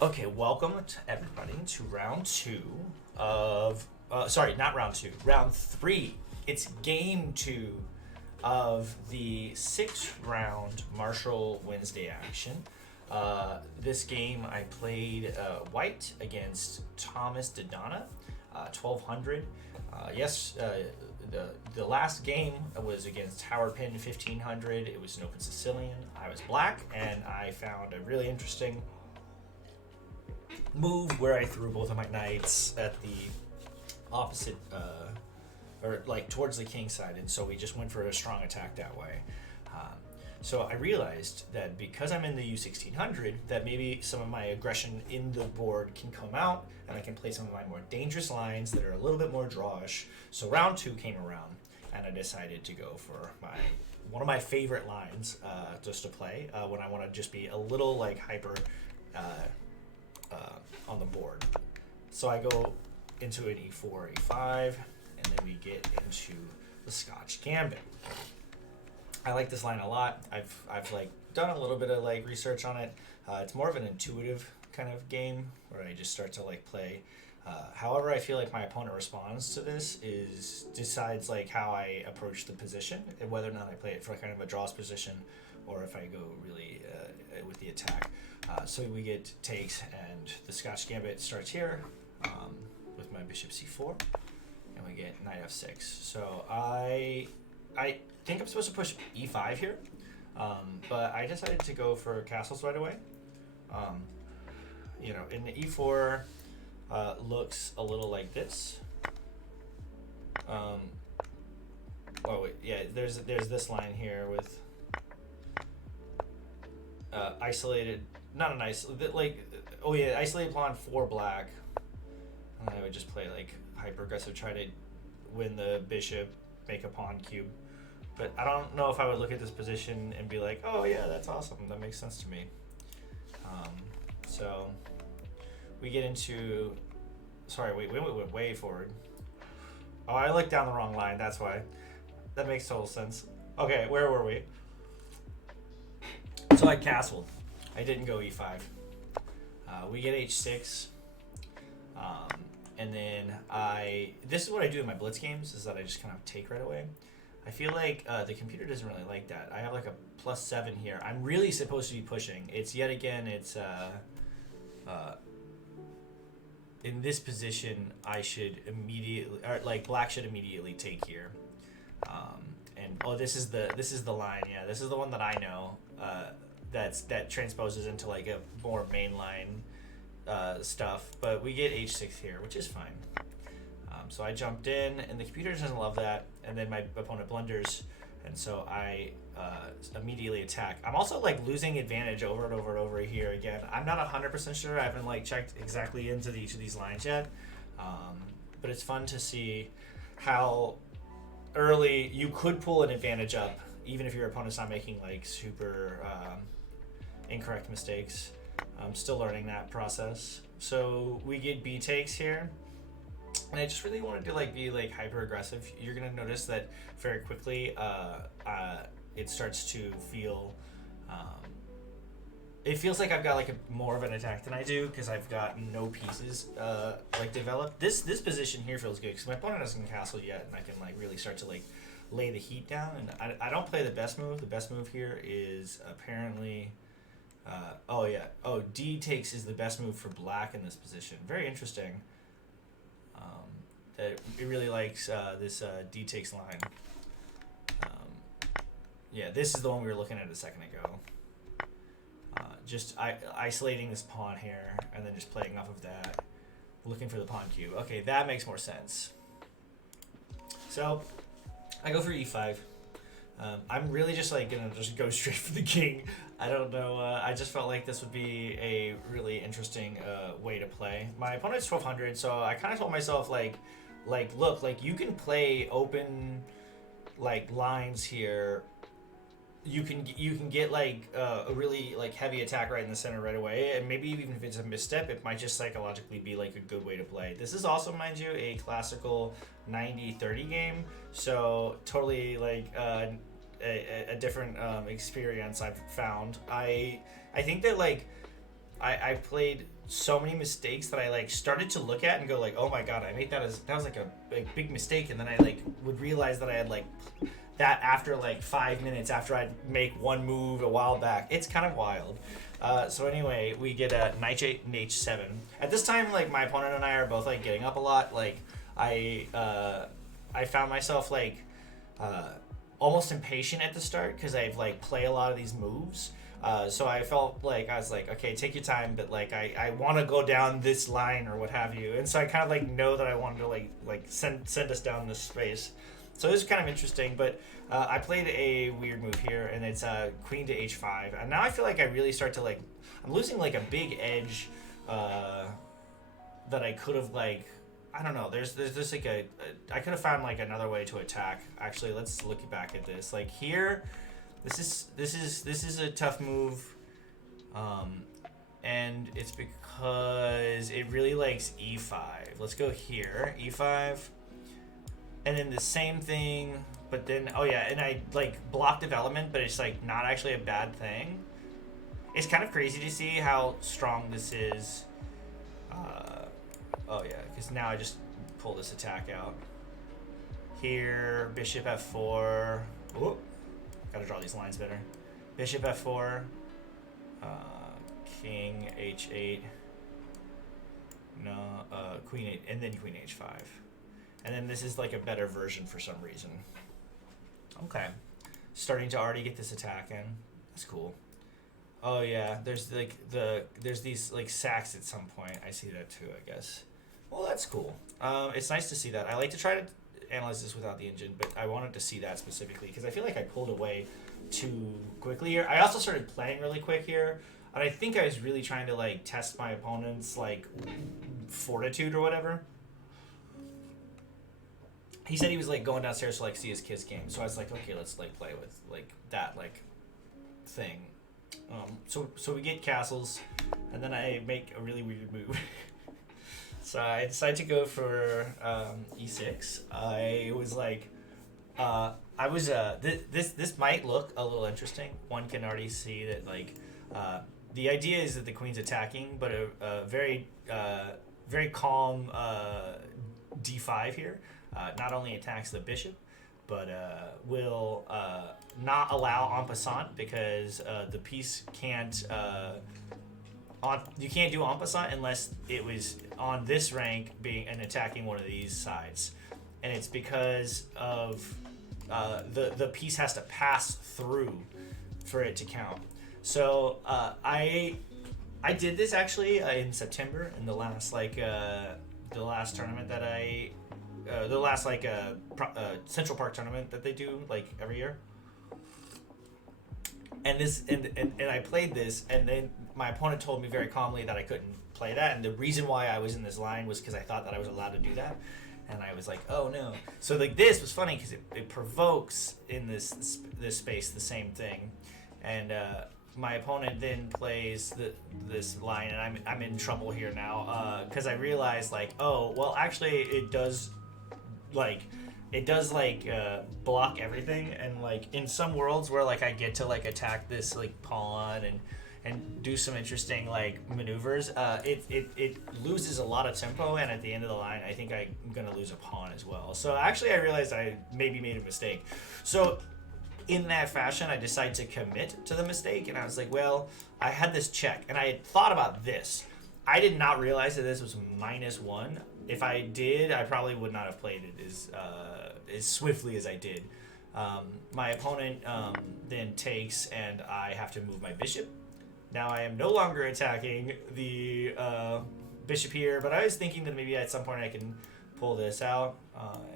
Okay, welcome to everybody to round two of. Sorry, not round two, round three. It's game two of the sixth round Marshall Wednesday action. This game I played white against Thomas Dodonna, 1200. Yes, the last game was against Howard Pinn 1500. It was an open Sicilian. I was black, and I found a really interesting move where I threw both of my knights at the opposite, or like towards the king side, and so we just went for a strong attack that way. So I realized that because I'm in the U1600, that maybe some of my aggression in the board can come out, and I can play some of my more dangerous lines that are a little bit more drawish. So round two came around, and I decided to go for one of my favorite lines just to play when I want to just be a little like hyper on the board. So I go into an e4, e5, and then we get into the Scotch Gambit. I like this line a lot. I've like done a little bit of like research on it. It's more of an intuitive kind of game where I just start to like play. However, I feel like my opponent responds to this decides like how I approach the position and whether or not I play it for kind of a draws position or if I go really with the attack. So we get takes, and the Scotch Gambit starts here with my bishop c4, and we get knight f6. So I think I'm supposed to push e5 here, but I decided to go for castles right away. In the e4 looks a little like this. There's this line here with isolated, not an isolated, isolated pawn for black. And I would just play like hyper aggressive, try to win the bishop, make a pawn cube. But I don't know if I would look at this position and be like, oh yeah, that's awesome, that makes sense to me. So we get into, sorry, we went way forward. Oh, I looked down the wrong line, that's why. That makes total sense. Okay, where were we? So I castled. I didn't go e5. We get h6. And then this is what I do in my blitz games, is that I just kind of take right away. I feel like the computer doesn't really like that. I have like a +7 here. I'm really supposed to be pushing. It's in this position, I should immediately, or like black should immediately take here. This is the line. Yeah, this is the one that I know. That transposes into like a more mainline stuff. But we get h6 here, which is fine. So I jumped in, and the computer doesn't love that, and then my opponent blunders, and so I immediately attack. I'm also like losing advantage over and over and over here again. I'm not 100% sure. I haven't like checked exactly into each of these lines yet, but it's fun to see how early you could pull an advantage up, even if your opponent's not making like super incorrect mistakes. I'm still learning that process. So we get b takes here. And I just really wanted to like be like hyper aggressive. You're gonna notice that very quickly it starts to feel it feels like I've got like more of an attack than I do because I've got no pieces like developed. This position here feels good because my opponent hasn't castled yet, and I can like really start to like lay the heat down. And I don't play the best move. The best move here is apparently d takes is the best move for black in this position. Very interesting. It really likes this d takes line. This is the one we were looking at a second ago. Just isolating this pawn here, and then just playing off of that, looking for the pawn cube. Okay, that makes more sense. So I go for e5. I'm really just like gonna just go straight for the king. I don't know. I just felt like this would be a really interesting way to play. My opponent's 1200, so I kind of told myself look, like you can play open like lines here. You can get like a really like heavy attack right in the center right away, and maybe even if it's a misstep, it might just psychologically be like a good way to play. This is also, mind you, a classical 90-30 game, so totally like a different experience I've found. I think that like I played so many mistakes that I like started to look at and go like, oh my god, I made that was like a big mistake, and then I like would realize that I had like that after like 5 minutes after I'd make one move a while back. It's kind of wild. So anyway, we get a knight 8 and h7. At this time, like my opponent and I are both like getting up a lot. Like I found myself like almost impatient at the start because I've like play a lot of these moves. So I felt like I was like, okay, take your time, but like I want to go down this line or what have you, and so I kind of like know that I wanted to like send us down this space. So it was kind of interesting, but I played a weird move here, and it's queen to h5, and now I feel like I really start to like I'm losing like a big edge that I could have like. I don't know. There's just like I could have found like another way to attack. Actually, let's look back at this. Like here, this is a tough move, and it's because it really likes e5. Let's go here, e5, and then the same thing. But then oh yeah, and I like block development, but it's like not actually a bad thing. It's kind of crazy to see how strong this is. Oh yeah, because now I just pull this attack out. Here, bishop f4. Ooh, gotta draw these lines better. Bishop f4. King h8. No, queen 8, and then queen h5. And then this is like a better version for some reason. Okay, starting to already get this attack in. That's cool. Oh yeah, there's like there's these like sacks at some point. I see that too, I guess. Well, that's cool. It's nice to see that. I like to try to analyze this without the engine, but I wanted to see that specifically because I feel like I pulled away too quickly here. I also started playing really quick here, and I think I was really trying to like test my opponent's like fortitude or whatever. He said he was like going downstairs to like see his kids' game, so I was like, okay, let's like play with like that like thing. So we get castles, and then I make a really weird move. So I decided to go for e6. I was like, this might look a little interesting. One can already see that like the idea is that the queen's attacking, but a very calm d5 here not only attacks the bishop, but will not allow en passant because the piece can't. You can't do en passant unless it was on this rank being and attacking one of these sides, and it's because of the piece has to pass through for it to count. So I did this actually in September in the last tournament that I the last Central Park tournament that they do like every year. And this and I played this, and then my opponent told me very calmly that I couldn't play that, and the reason why I was in this line was because I thought that I was allowed to do that, and I was like, oh no. So like this was funny because it provokes in this space the same thing, and my opponent then plays this line, and I'm in trouble here now because I realized like, oh well, actually it does block everything, and like in some worlds where like I get to like attack this like pawn and do some interesting like maneuvers, it loses a lot of tempo, and at the end of the line I think I'm gonna lose a pawn as well. So actually I realized I maybe made a mistake. So in that fashion I decided to commit to the mistake, and I was like, well, I had this check, and I had thought about this. I did not realize that this was -1. If I did, I probably would not have played it as swiftly as I did. My opponent then takes, and I have to move my bishop. Now I am no longer attacking the bishop here, but I was thinking that maybe at some point I can pull this out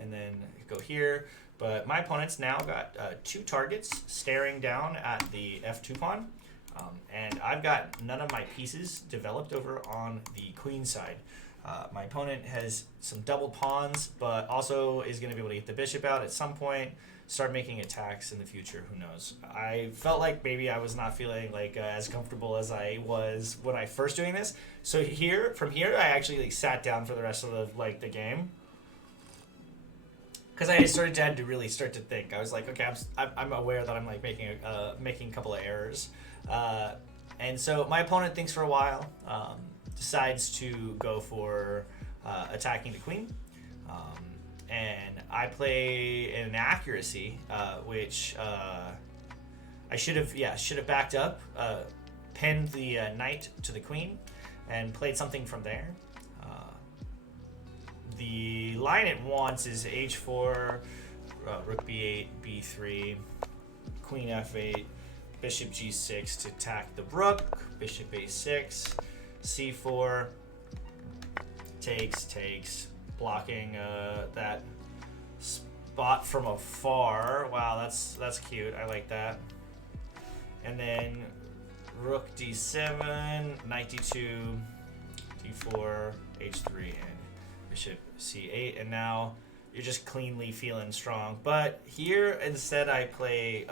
and then go here. But my opponent's now got 2 targets staring down at the f2 pawn. And I've got none of my pieces developed over on the queen side. My opponent has some doubled pawns, but also is going to be able to get the bishop out at some point, start making attacks in the future, who knows. I felt like maybe I was not feeling like as comfortable as I was when I first doing this. So from here, I actually like sat down for the rest of the game. Because I had to really start to think. I was like, okay, I'm aware that I'm like making a couple of errors. And so my opponent thinks for a while, decides to go for attacking the queen. And I play an accuracy, which I should have backed up, pinned the knight to the queen, and played something from there. The line it wants is h4, rook b8, b3, queen f8, bishop g6 to attack the rook, bishop a6, c4, takes, blocking that spot from afar. Wow, that's cute. I like that. And then rook d7, knight d2, d4, h3, and bishop c8. And now you're just cleanly feeling strong. But here instead I play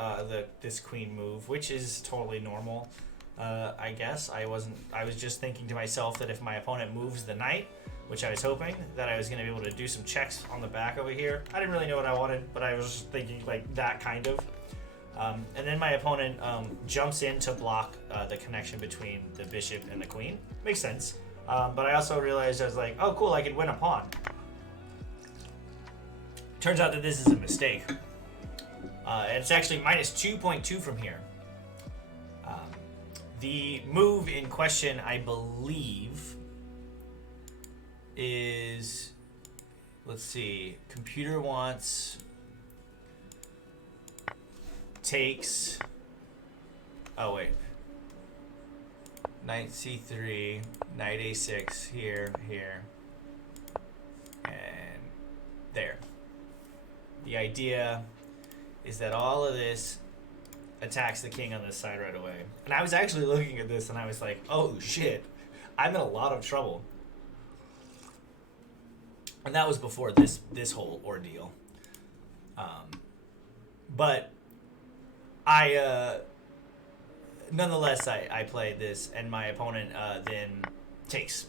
this queen move, which is totally normal. I guess I was just thinking to myself that if my opponent moves the knight, which I was hoping that I was going to be able to do some checks on the back over here. I didn't really know what I wanted, but I was just thinking like that kind of. And then my opponent jumps in to block the connection between the bishop and the queen. Makes sense. But I also realized I was like, oh cool, I could win a pawn. Turns out that this is a mistake. It's actually minus 2.2 from here. The move in question, I believe, is, let's see, computer wants, takes, oh wait, knight c3, knight a6, here, and there. The idea is that all of this attacks the king on this side right away. And I was actually looking at this and I was like, oh shit, I'm in a lot of trouble. And that was before this whole ordeal. But I nonetheless I played this and my opponent then takes.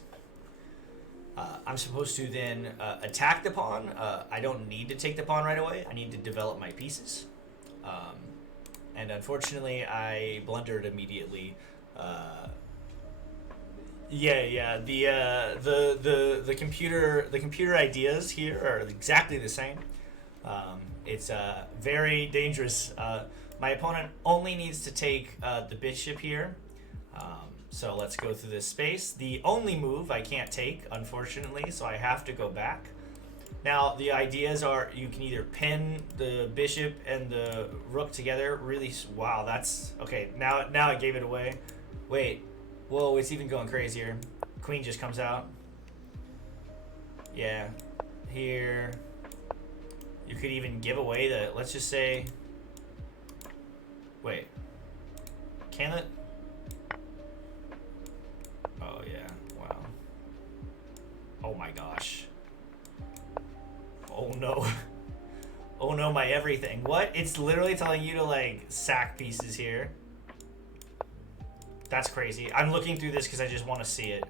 I'm supposed to then attack the pawn. I don't need to take the pawn right away. I need to develop my pieces. And unfortunately, I blundered immediately. The computer ideas here are exactly the same. It's very dangerous. My opponent only needs to take the bishop here. So let's go through this space. The only move I can't take, unfortunately, so I have to go back. Now, the ideas are you can either pin the bishop and the rook together. Really, wow, that's... Okay, now I gave it away. Wait, whoa, it's even going crazier. Queen just comes out. Yeah, here. You could even give away the... Let's just say... Wait. Can it... Oh, yeah, wow. Oh my gosh. Oh no. Oh no, my everything. What? It's literally telling you to like sack pieces here. That's crazy. I'm looking through this because I just want to see it.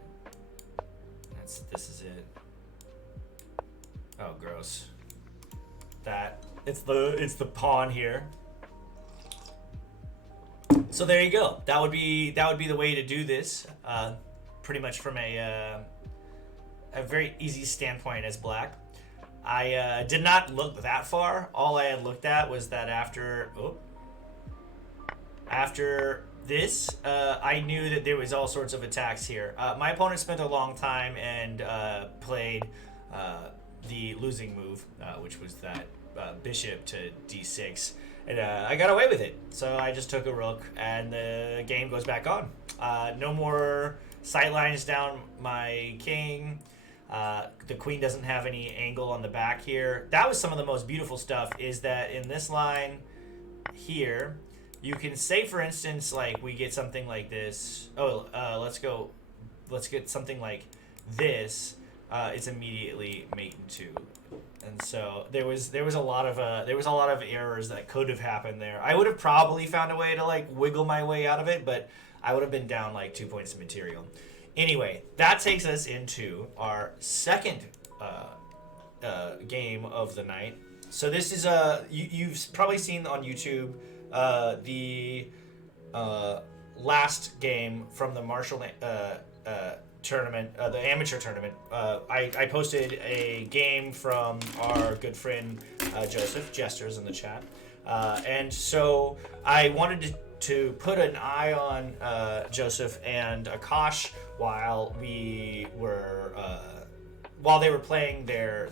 This is it. Oh, gross. It's the pawn here. So there you go. That would be the way to do this. Pretty much from a very easy standpoint as black. I did not look that far. All I had looked at was that after this, I knew that there was all sorts of attacks here. My opponent spent a long time and played the losing move, which was that bishop to d6. And I got away with it. So I just took a rook and the game goes back on. No more sightlines down my king. The queen doesn't have any angle on the back here. That was some of the most beautiful stuff, is that in this line here, you can say, for instance, like we get something like this. Oh, let's get something like this. It's immediately mate in two. And so there was a lot of errors that could have happened there. I would have probably found a way to like wiggle my way out of it, but I would have been down like 2 points of material. Anyway, that takes us into our second game of the night. So this is you've probably seen on YouTube the last game from the Marshall tournament, the amateur tournament, I posted a game from our good friend Joseph Jesters in the chat, and so I wanted to put an eye on Joseph and Akash while we were while they were playing their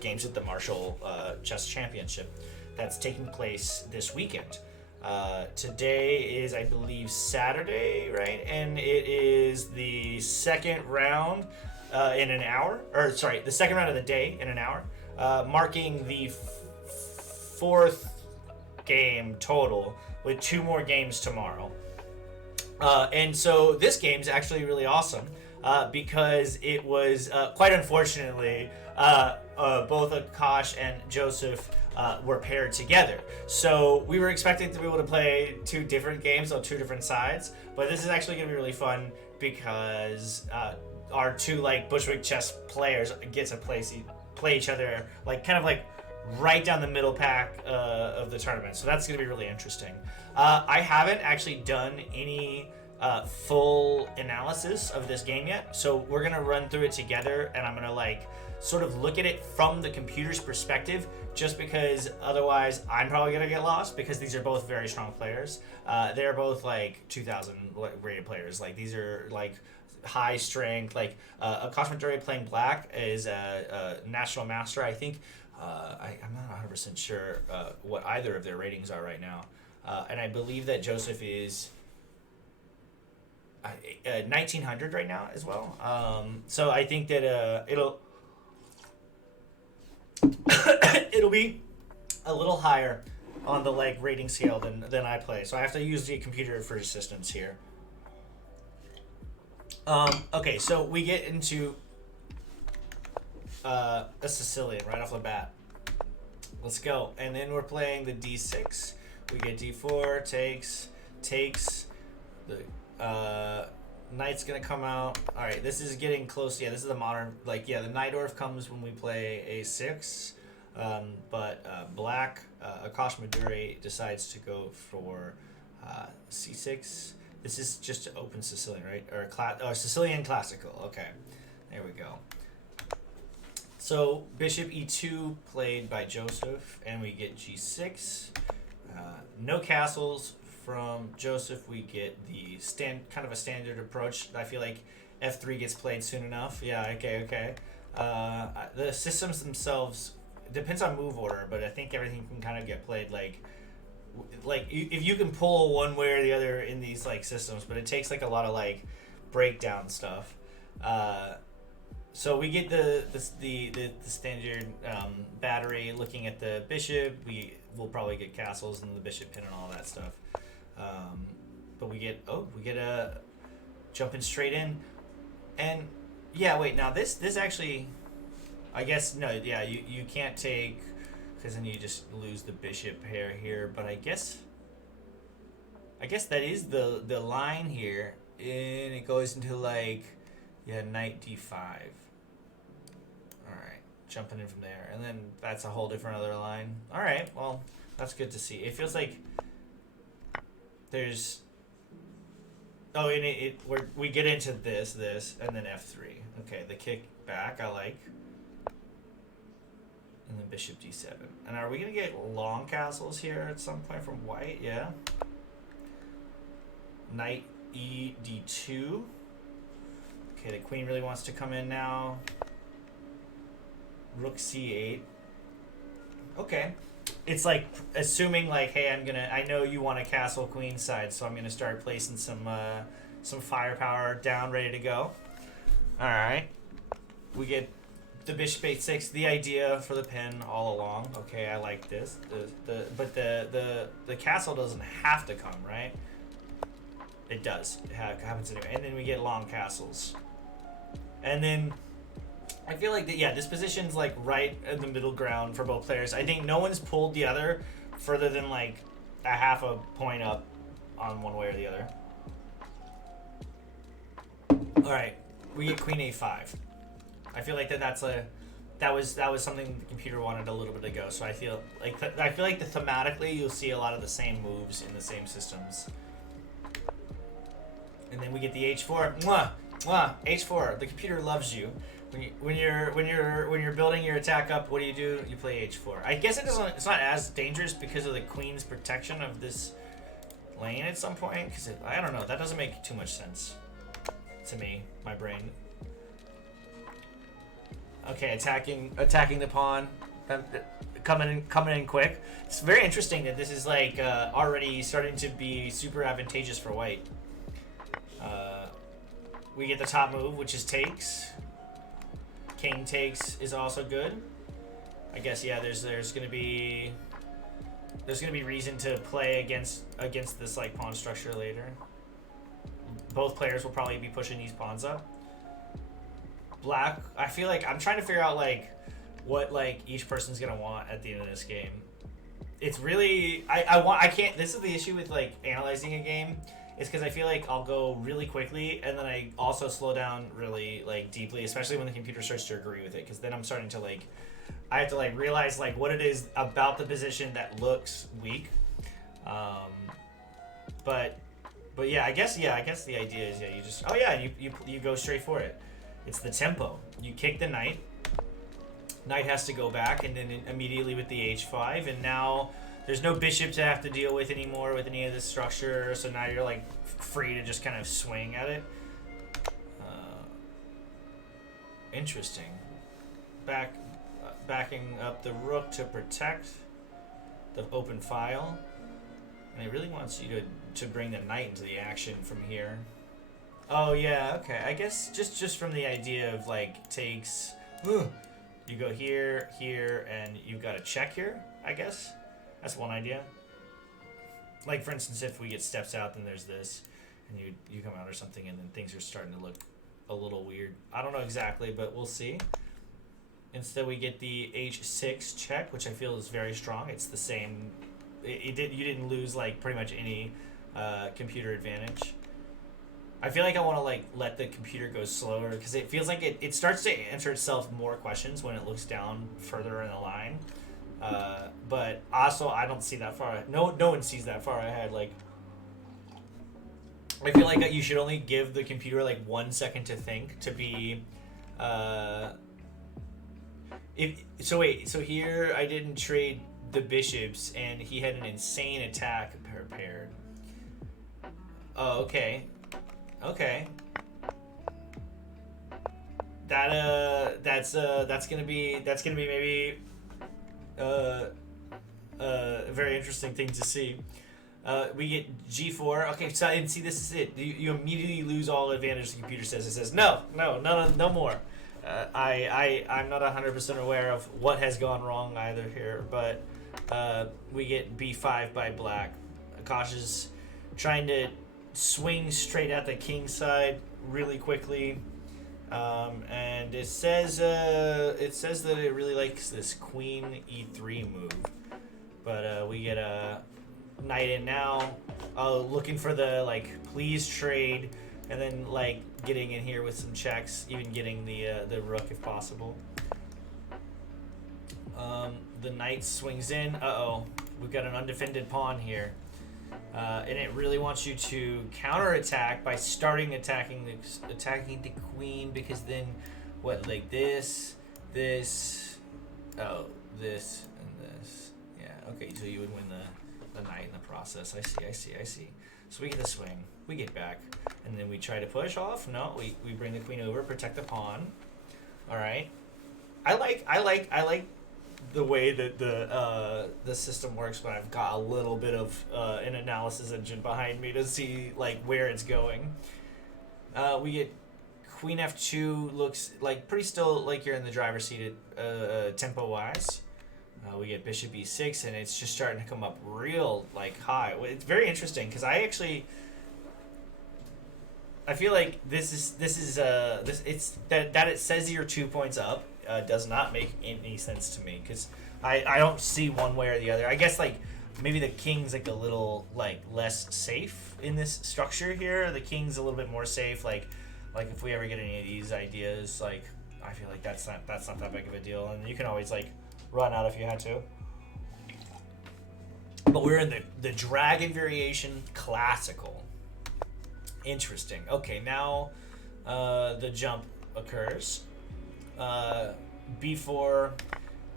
games at the Marshall Chess Championship that's taking place this weekend. Today is, I believe, Saturday, right? And it is the second round in an hour. Or, sorry, the second round of the day in an hour, marking the fourth game total with 2 more games tomorrow. And so this game's actually really awesome because it was, quite unfortunately, both Akash and Joseph were paired together. So we were expecting to be able to play 2 different games on 2 different sides, but this is actually going to be really fun because our 2 like Bushwick chess players get to play each other like kind of like right down the middle pack of the tournament. So that's going to be really interesting. I haven't actually done any full analysis of this game yet, so we're going to run through it together, and I'm going to like sort of look at it from the computer's perspective, just because otherwise I'm probably going to get lost, because these are both very strong players. They're both like 2,000 rated players. Like these are like high strength. Like Akash Maduri playing black is a national master. I think I'm not 100% sure what either of their ratings are right now. And I believe that Joseph is 1900 right now as well. So I think that it'll be a little higher on the like rating scale than I play. So I have to use the computer for assistance here. Okay, so we get into a Sicilian right off the bat. Let's go. And then we're playing the d6. We get d4, takes. The knight's gonna come out. All right, this is getting close. Yeah, this is the modern. Like, yeah, the Najdorf comes when we play a6. But black, Akash Maduri decides to go for c6. This is just open Sicilian, right? Or Sicilian classical. Okay, there we go. So bishop e2 played by Joseph, and we get g6. No castles from Joseph. We get the kind of a standard approach. I feel like f3 gets played soon enough. Yeah, okay. The systems themselves depends on move order, but I think everything can kind of get played like if you can pull one way or the other in these like systems, but it takes like a lot of like breakdown stuff. So we get the standard battery. Looking at the bishop, we will probably get castles and the bishop pin and all that stuff. But we get a jumping straight in, and yeah, wait, now this actually, I guess no, yeah, you can't take, because then you just lose the bishop pair here. But I guess that is the line here, and it goes into like, yeah, knight d5. All right, jumping in from there, and then that's a whole different other line. All right, well, that's good to see. It feels like there's and we get into this, and then f3. Okay, the kick back I like. And then bishop d7. And are we going to get long castles here at some point from white? Yeah. Knight e d2. Okay, the queen really wants to come in now. Rook c8. Okay. It's like assuming like, hey, I know you want a castle queen side, so I'm going to start placing some firepower down, ready to go. All right. We get the bishop h6, the idea for the pin all along. Okay, I like this. But the castle doesn't have to come, right? It does. It happens anyway. And then we get long castles. And then I feel like this position's like right in the middle ground for both players. I think no one's pulled the other further than like a half a point up on one way or the other. All right, we get queen a5. I feel like that was something the computer wanted a little bit ago. So I feel like thematically you'll see a lot of the same moves in the same systems. and then we get the h4. Mwah, mwah, h4. The computer loves you. When you're building your attack up, what do? You play h4. I guess it's not as dangerous because of the queen's protection of this lane at some point. Because I don't know, that doesn't make too much sense to me, my brain. Okay, attacking the pawn, coming in quick. It's very interesting that this is like already starting to be super advantageous for white. We get the top move, which is takes. King takes is also good. I guess yeah. There's gonna be reason to play against this like pawn structure later. Both players will probably be pushing these pawns up. Black, I feel like I'm trying to figure out like what like each person's gonna want at the end of this game. It's really I can't. This is the issue with like analyzing a game. It's because I feel like I'll go really quickly and then I also slow down really like deeply, especially when the computer starts to agree with it. Because then I'm starting to like, I have to like realize like what it is about the position that looks weak. But yeah, I guess the idea is you just you go straight for it. It's the tempo. You kick the knight. Knight has to go back, and then immediately with the h5, and now there's no bishop to have to deal with anymore with any of this structure, so now you're like free to just kind of swing at it. Interesting. Backing up the rook to protect the open file, and it really wants you to bring the knight into the action from here. Oh yeah, okay. I guess just from the idea of like takes, you go here, and you've got a check here. I guess. That's one idea. Like, for instance, if we get steps out, then there's this, and you come out or something, and then things are starting to look a little weird. I don't know exactly, but we'll see. Instead, we get the h6 check, which I feel is very strong. It's the same. You didn't lose, like, pretty much any computer advantage. I feel like I want to, like, let the computer go slower, because it feels like it starts to answer itself more questions when it looks down further in the line. But also I don't see that far. No one sees that far ahead. Like, I feel like you should only give the computer like 1 second to think to be. So here I didn't trade the bishops, and he had an insane attack prepared. Oh, okay. That's gonna be maybe. A very interesting thing to see. We get g4. Okay, so and see, this is it. You immediately lose all advantage. The computer says, it says no more. I'm not 100% aware of what has gone wrong either here, but we get b5 by black. Akash is trying to swing straight at the king side really quickly. And it says that it really likes this queen e3 move, but we get a knight in now, looking for the like please trade, and then like getting in here with some checks, even getting the rook if possible. The knight swings in. We've got an undefended pawn here. And it really wants you to counterattack by starting attacking the queen, because then what, like this, and this. Yeah, okay, so you would win the knight in the process. I see. So we get the swing, we get back, and then we try to push off. No, we bring the queen over, protect the pawn. All right. I like the way that the system works, but I've got a little bit of an analysis engine behind me to see like where it's going. We get queen f2, looks like pretty still like you're in the driver's seat tempo wise. We get bishop e6, and it's just starting to come up real like high. It's very interesting because I feel like this it's that it says you're 2 points up. Does not make any sense to me, because I don't see one way or the other. I guess like maybe the king's like a little like less safe in this structure here. The king's a little bit more safe. Like if we ever get any of these ideas, like I feel like that's not that big of a deal, and you can always like run out if you had to. But we're in the dragon variation classical, Interesting. Okay, now the jump occurs. B4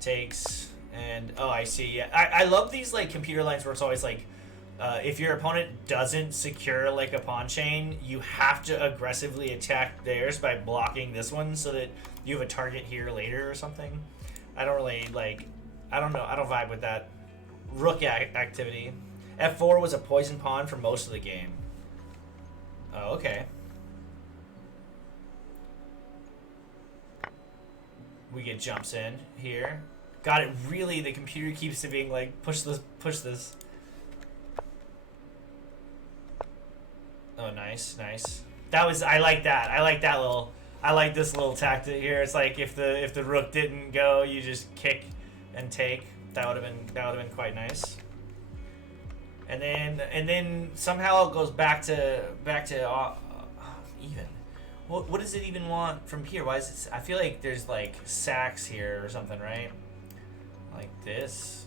takes, and oh, I see. Yeah, I love these like computer lines where it's always like, if your opponent doesn't secure like a pawn chain, you have to aggressively attack theirs by blocking this one so that you have a target here later or something. I don't really like. I don't know. I don't vibe with that rook activity. F4 was a poison pawn for most of the game. Oh, okay. We get jumps in here. God, it really, the computer keeps it being like, push this, push this. Oh, nice, nice. That was, I like that. I like that little, I like this little tactic here. It's like if the rook didn't go, you just kick and take. That would have been quite nice. And then somehow it goes back to even. What does it even want from here? Why is it? I feel like there's like sacks here or something, right? Like this.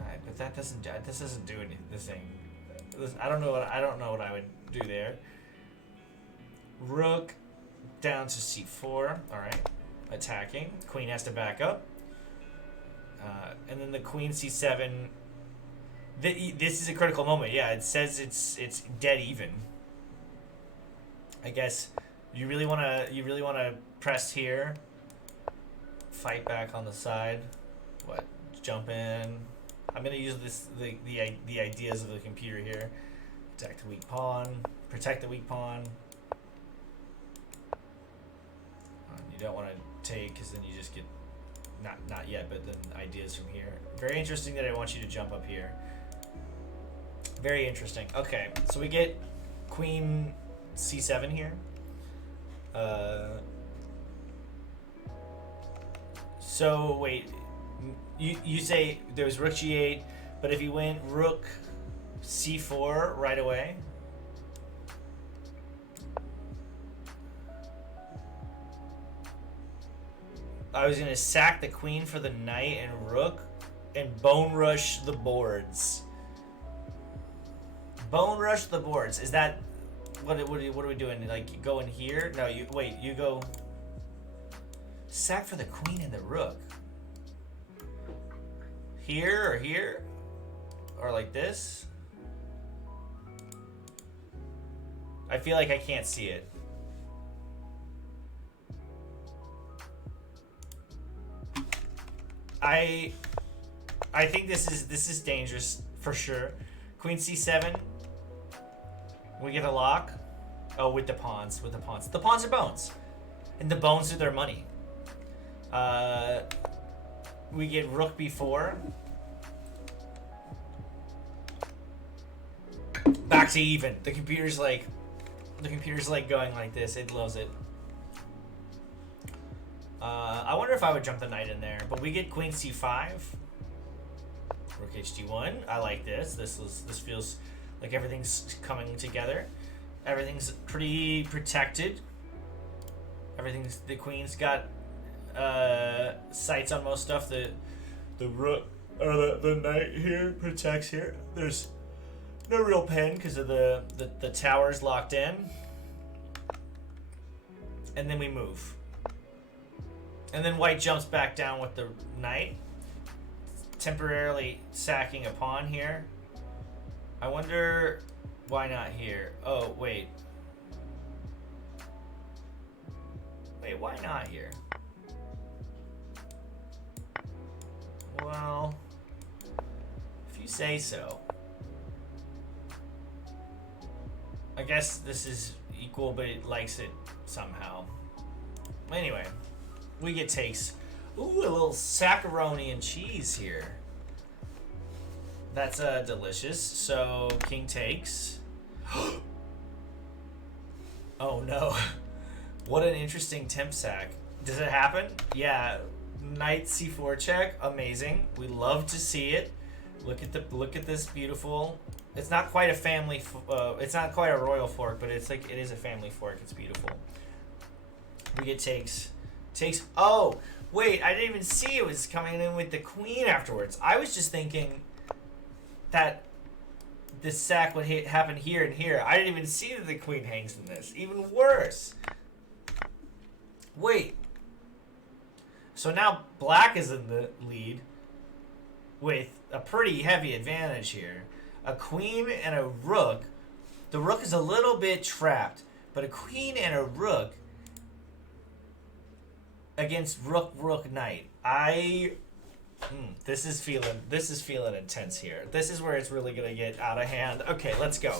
Alright, but that doesn't. This doesn't do anything. I don't know what I would do there. Rook down to c4. All right, attacking. Queen has to back up. And then the queen c7. This is a critical moment. Yeah, it says it's dead even. I guess you really wanna press here. Fight back on the side. What? Jump in. I'm gonna use the ideas of the computer here. Attack the weak pawn. Protect the weak pawn. You don't want to take because then you just get not yet, but then ideas from here. Very interesting that I want you to jump up here. Very interesting. Okay, so we get queen c7 here. So wait, you say there was rook g8, but if you went rook c4 right away. I was gonna sack the queen for the knight and rook, and bone rush the boards. Bone rush the boards. Is that what are we doing? Like go in here? No, you wait. You go sack for the queen and the rook. Here or here, or like this. I feel like I can't see it. I think this is dangerous for sure. Queen c7. We get a lock. Oh, with the pawns. The pawns are bones, and the bones are their money. We get rook b4. Back to even. The computer's like going like this. It loves it. I wonder if I would jump the knight in there, but we get queen c5. Rook hd1. I like this. This feels like everything's coming together. Everything's pretty protected. The queen's got sights on most stuff. The rook or the knight here protects here. There's no real pen because of the tower's locked in. And then we move. And then white jumps back down with the knight, temporarily sacking a pawn here. I wonder why not here. Oh, wait. Wait, why not here? Well, if you say so. I guess this is equal, but it likes it somehow. Anyway. We get takes. Ooh, a little macaroni and cheese here. That's delicious. So king takes. Oh no. What an interesting temp sack. Does it happen? Yeah. Knight c4 check. Amazing. We love to see it. Look at this beautiful. It's not quite a family. It's not quite a royal fork, but it's like it is a family fork. It's beautiful. We get takes. Oh, wait, I didn't even see it was coming in with the queen afterwards. I was just thinking that this sack would happen here and here. I didn't even see that the queen hangs in this. Even worse. Wait. So now black is in the lead with a pretty heavy advantage here. A queen and a rook. The rook is a little bit trapped, but a queen and a rook against rook knight. This is feeling intense here. This is where it's really gonna get out of hand. Okay, let's go.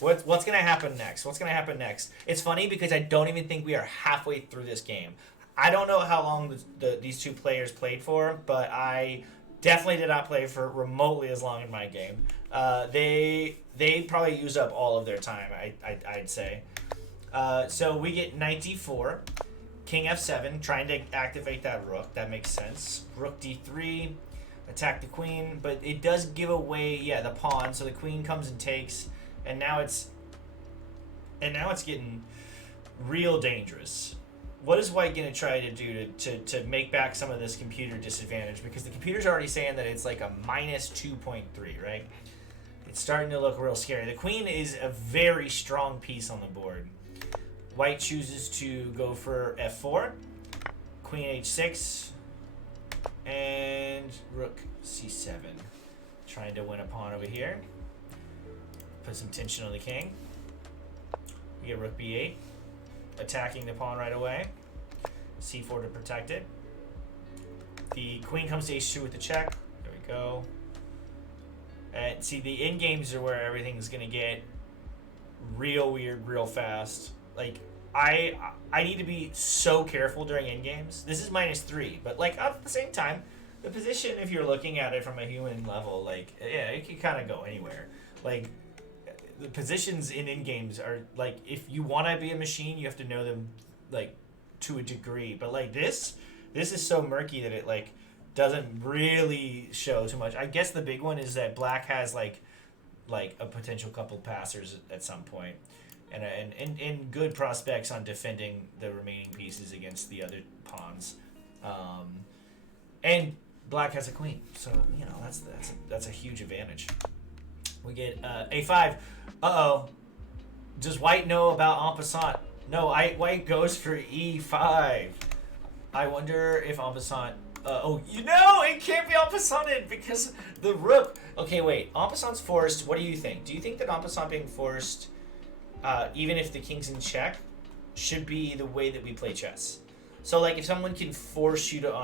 What's gonna happen next? What's gonna happen next? It's funny because I don't even think we are halfway through this game. I don't know how long these two players played for, but I definitely did not play for remotely as long in my game. They probably used up all of their time. I'd say. So we get knight d4. King f7, trying to activate that rook. That makes sense. Rook d3, attack the queen, but it does give away, the pawn. So the queen comes and takes, and now it's getting real dangerous. What is white gonna try to do to make back some of this computer disadvantage? Because the computer's already saying that it's like a minus 2.3, right? It's starting to look real scary. The queen is a very strong piece on the board. White chooses to go for f4, queen h6, and rook c7. Trying to win a pawn over here. Put some tension on the king. We get rook b8, attacking the pawn right away. c4 to protect it. The queen comes to h2 with the check. There we go. And see, the end games are where everything's going to get real weird, real fast. Like, I need to be so careful during end games. This is -3, but like at the same time, the position, if you're looking at it from a human level, like it can kind of go anywhere. Like the positions in end games are like, if you want to be a machine, you have to know them like to a degree. But like this is so murky that it like doesn't really show too much. I guess the big one is that black has like a potential couple passers at some point. And good prospects on defending the remaining pieces against the other pawns, and black has a queen, so that's a huge advantage. We get a5. Does white know about en passant? No, white goes for e5. I wonder if en passant. It can't be en passanted because the rook. Okay, wait. En passant's forced. What do you think? Do you think that en passant being forced, even if the king's in check, should be the way that we play chess? So, like, if someone can force you to